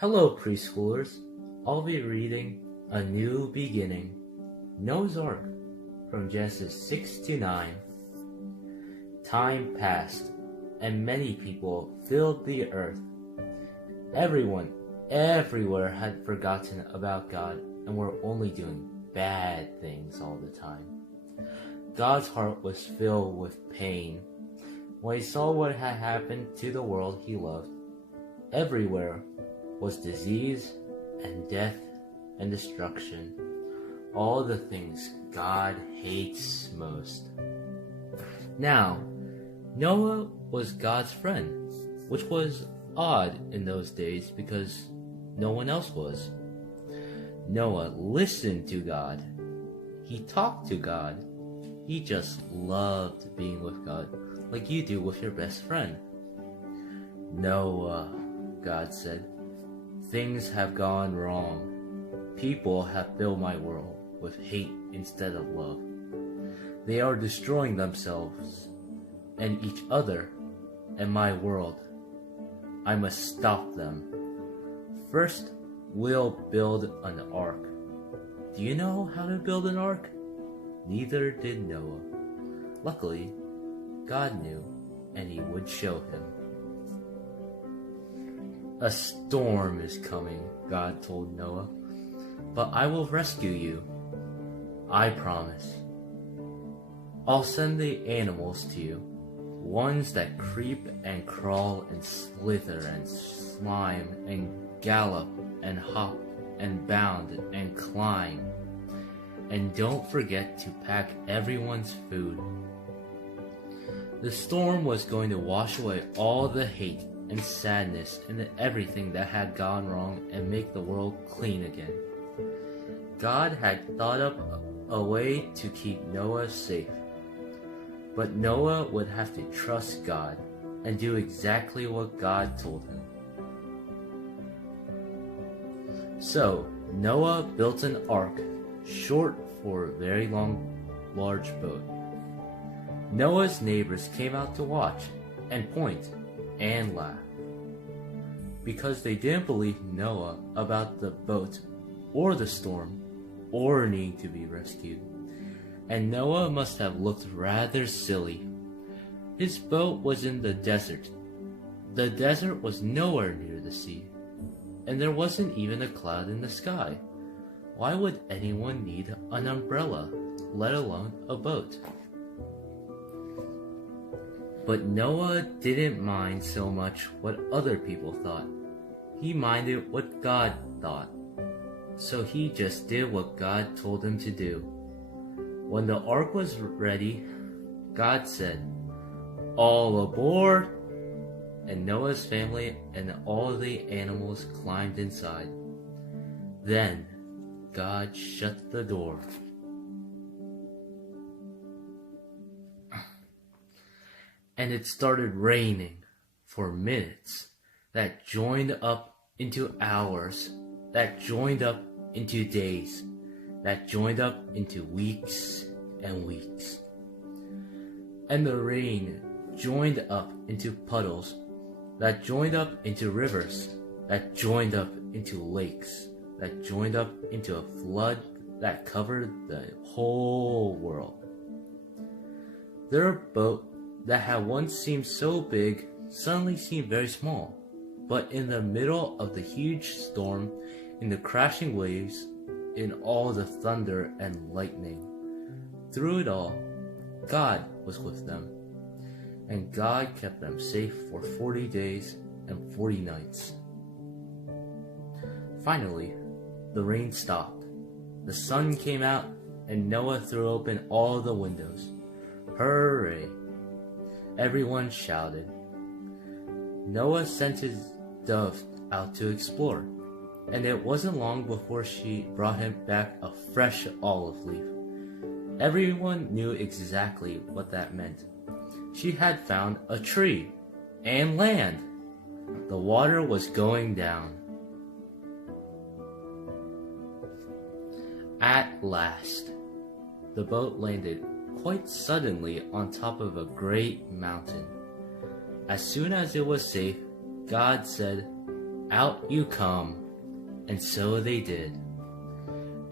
Hello, preschoolers. I'll be reading A New Beginning, Noah's Ark, from Genesis 6 to 9. Time passed, and many people filled the earth. Everyone, everywhere had forgotten about God and were only doing bad things all the time. God's heart was filled with pain when he saw what had happened to the world he loved. Everywhere was disease and death and destruction, all the things God hates most. Now, Noah was God's friend, which was odd in those days because no one else was. Noah listened to God. He talked to God. He just loved being with God, like you do with your best friend. Noah, God said, things have gone wrong. People have filled my world with hate instead of love. They are destroying themselves and each other and my world. I must stop them. First, we'll build an ark. Do you know how to build an ark? Neither did Noah. Luckily, God knew, and he would show him. A storm is coming, God told Noah, but I will rescue you. I promise. I'll send the animals to you, ones that creep and crawl and slither and slime and gallop and hop and bound and climb. And don't forget to pack everyone's food. The storm was going to wash away all the hate and sadness and everything that had gone wrong and make the world clean again. God had thought up a way to keep Noah safe. But Noah would have to trust God and do exactly what God told him. So Noah built an ark, short for a very large boat. Noah's neighbors came out to watch and point and laugh, because they didn't believe Noah about the boat or the storm or needing to be rescued. And Noah must have looked rather silly. His boat was in the desert. The desert was nowhere near the sea, and there wasn't even a cloud in the sky. Why would anyone need an umbrella, let alone a boat? But Noah didn't mind so much what other people thought. He minded what God thought. So he just did what God told him to do. When the ark was ready, God said, "All aboard!" And Noah's family and all the animals climbed inside. Then God shut the door. And it started raining for minutes that joined up into hours, that joined up into days, that joined up into weeks and weeks. And the rain joined up into puddles, that joined up into rivers, that joined up into lakes, that joined up into a flood that covered the whole world. Their boat that had once seemed so big suddenly seemed very small. But in the middle of the huge storm, in the crashing waves, in all the thunder and lightning, through it all, God was with them. And God kept them safe for 40 days and 40 nights. Finally, the rain stopped. The sun came out, and Noah threw open all the windows. Hooray! Everyone shouted. Noah sent his dove out to explore, and it wasn't long before she brought him back a fresh olive leaf. Everyone knew exactly what that meant. She had found a tree and land. The water was going down. At last, the boat landed quite suddenly on top of a great mountain. As soon as it was safe, God said, Out you come. And so they did.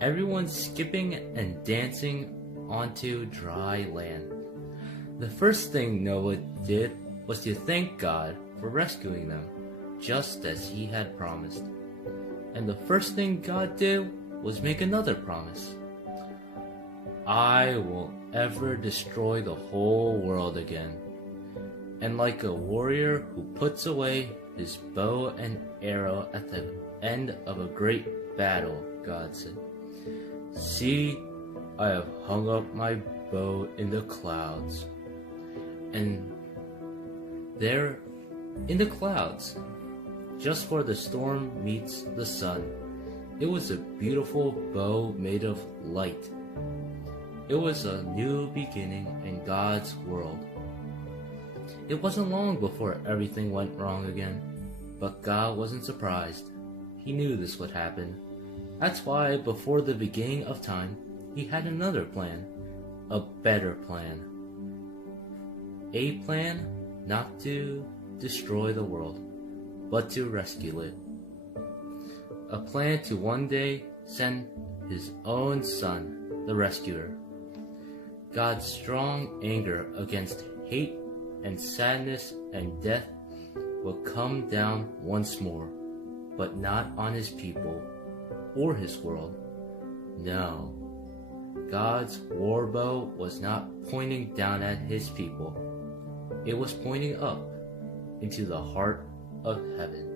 Everyone skipping and dancing onto dry land. The first thing Noah did was to thank God for rescuing them, just as he had promised. And the first thing God did was make another promise. I won't ever destroy the whole world again. And like a warrior who puts away his bow and arrow at the end of a great battle, God said, see, I have hung up my bow in the clouds. And there, in the clouds, just where the storm meets the sun, it was a beautiful bow made of light. It was a new beginning in God's world. It wasn't long before everything went wrong again, but God wasn't surprised. He knew this would happen. That's why before the beginning of time, he had another plan, a better plan. A plan not to destroy the world, but to rescue it. A plan to one day send his own son, the rescuer. God's strong anger against hate and sadness and death will come down once more, but not on his people or his world. No, God's war bow was not pointing down at his people. It was pointing up into the heart of heaven.